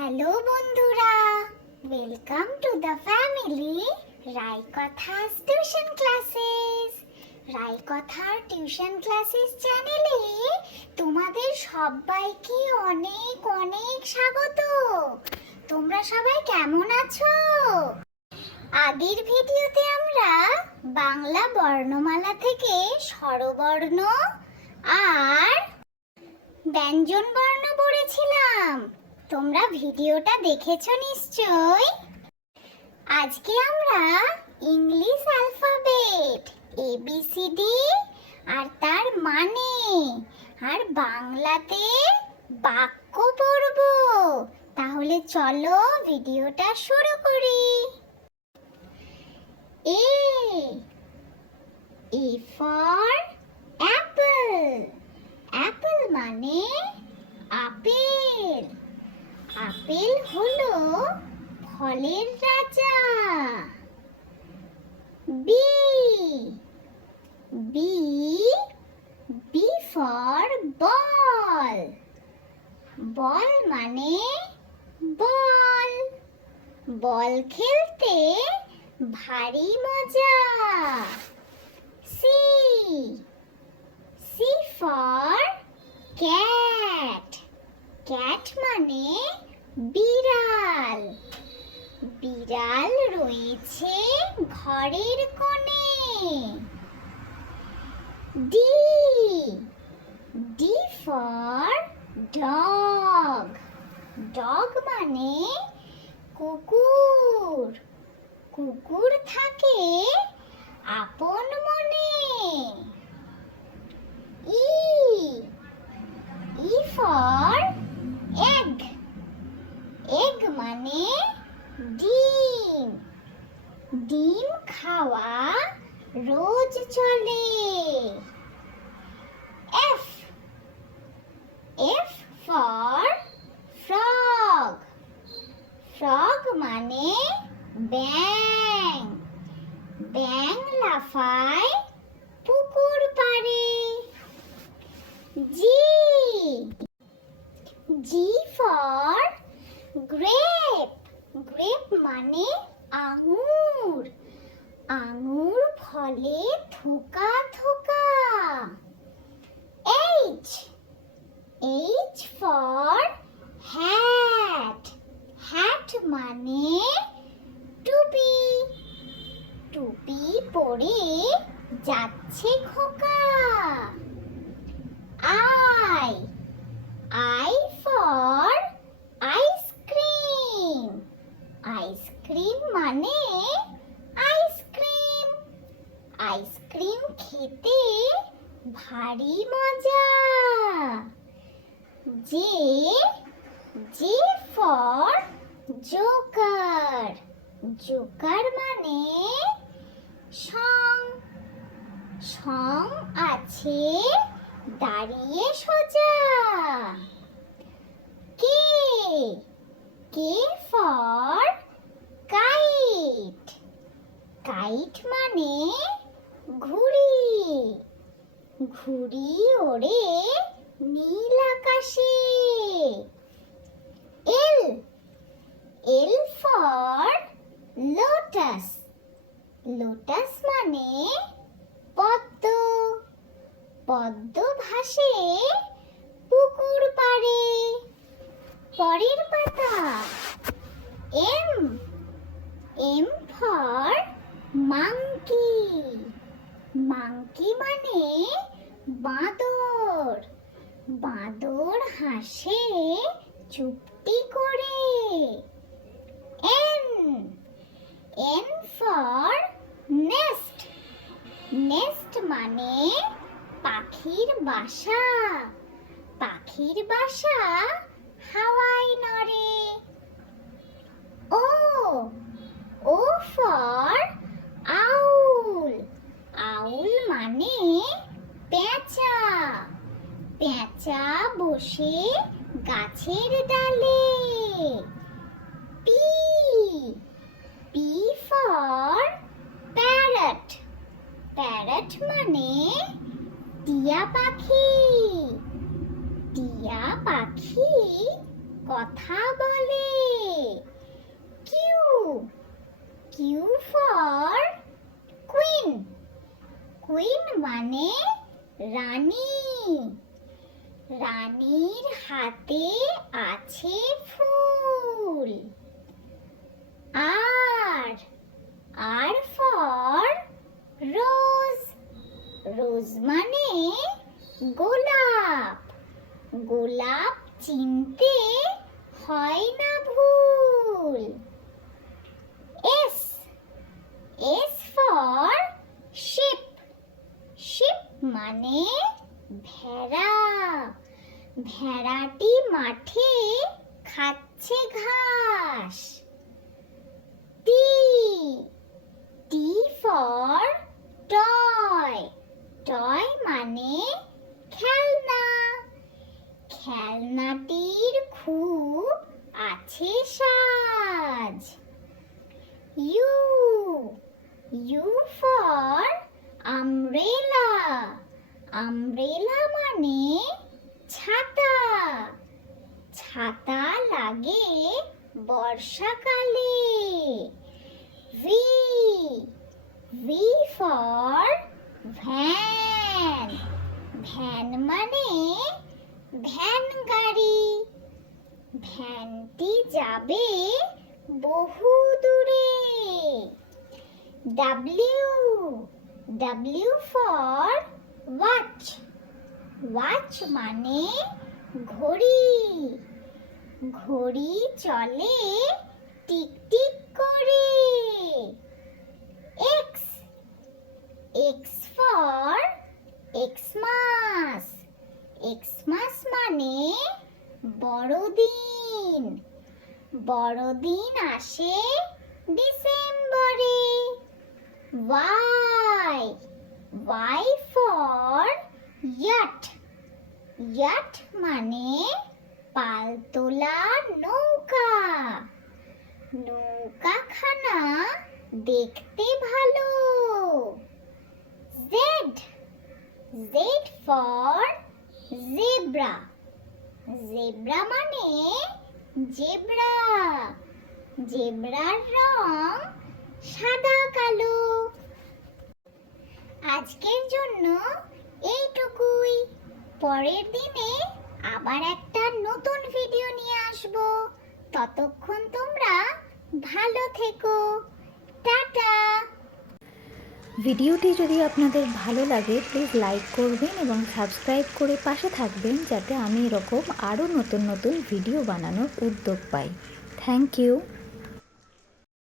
Hello বন্ধুরা, welcome to the family Raikatha's tuition classes. রাইকথার tuition classes চ্যানেলে তোমাদের সবাইকে অনেক অনেক স্বাগত। তোমরা সবাই কেমন আছো? আগের ভিডিওতে আমরা বাংলা বর্ণমালা থেকে স্বরবর্ণ আর ব্যঞ্জন বর্ণ পড়েছিলাম। তোমরা ভিডিওটা দেখেছো নিশ্চয়। আজকে আমরা ইংলিশ অ্যালফাবেট ABCD আর তার মানে আর বাংলাতে বাক্য পড়ব। তাহলে চলো ভিডিওটা শুরু করি। A for apple. অ্যাপল মানে আপেল। আপেল হলো ফলের রাজা। B B B for ball. Ball মানে বল। বল খেলতে ভারী মজা। C C for cat. Cat মানে বিড়াল। বিড়াল রয়েছে ঘরের কোণে। D D for dog. Dog মানে কুকুর। কুকুর থাকে আপন মনে। E E for egg. Egg মানে ডিম। ডিম খাওয়া রোজ চলে। F F for frog. Frog মানে ব্যাঙ। ব্যাঙ লাফায় পুকুর পাড়ে। G G for grape. Grape মানে আঙুর। আঙুর ফলে থোকা থোকা। H H for hat. Hat মানে টুপি। টুপি পরে যাচ্ছে খোকা। I I for ice cream. Ice cream মানে আইসক্রিম। আইসক্রিম খেতে ভারী মজা। J J for joker. Joker মানে সং। সং আছে দাঁড়িয়ে সোজা। K K for kite. Kite মানে ঘুড়ি। ঘুড়ি ওড়ে নীল আকাশে। L L for lotus. Lotus মানে পদ্ম। পদ্ম ভাসে পুকুর পাড়ে। পরের পাতা M M for monkey. Monkey মানে বাঁদর। বাঁদর হাসে চুপটি করে। N N for nest. Nest মানে পাখির বাসা। পাখির বাসা হাওয়ায় নড়ে। ও ও ফর আউল। আউল মানে পেঁচা। পেঁচা বসে গাছের ডালে। P P for parrot. Parrot মানে টিয়া পাখি। টিয়া পাখি কথা বলে। Q, Q for queen. Queen মানে রানী। রানীর হাতে আছে ফুল। আর, আর ফর রোজ। রোজ মানে গোলাপ। গোলাপ চিনতে হয় না ভুল। S, S for sheep. Sheep মানে ভেড়া। ভেড়াটি মাঠে খাচ্ছে ঘাস। T, T for toy. Toy মানে খেলনা। খেলনাটির খুব আছে সাজ। U, U for umbrella. Umbrella মানে ছাতা। ছাতা লাগে বর্ষাকালে। V, V for van. Van মানে ভ্যান গাড়ি। ভ্যানটি যাবে বহু দূরে। W, W for watch. Watch মানে ঘড়ি। ঘড়ি চলে টিক টিক করে। X, X for Xmas. Xmas মানে বড়দিন। বড়দিন আসে ডিসেম্বরে। Y, Y for yacht. Yacht মানে পালতোলা নৌকা। নৌকাখানা দেখতে ভালো। Z, Z for zebra. Zebra মানে জেব্রা। জেব্রার রং সাদা কালো। আজকের জন্য এইটুকুই। পরের দিনে আবার একটা নতুন ভিডিও নিয়ে আসব। ততক্ষণ তোমরা ভালো থেকো। টাটা। ভিডিওটি যদি আপনাদের ভালো লাগে প্লিজ লাইক করবেন এবং সাবস্ক্রাইব করে পাশে থাকবেন, যাতে আমি এরকম আরও নতুন নতুন ভিডিও বানানোর উদ্যোগ পাই। Thank you.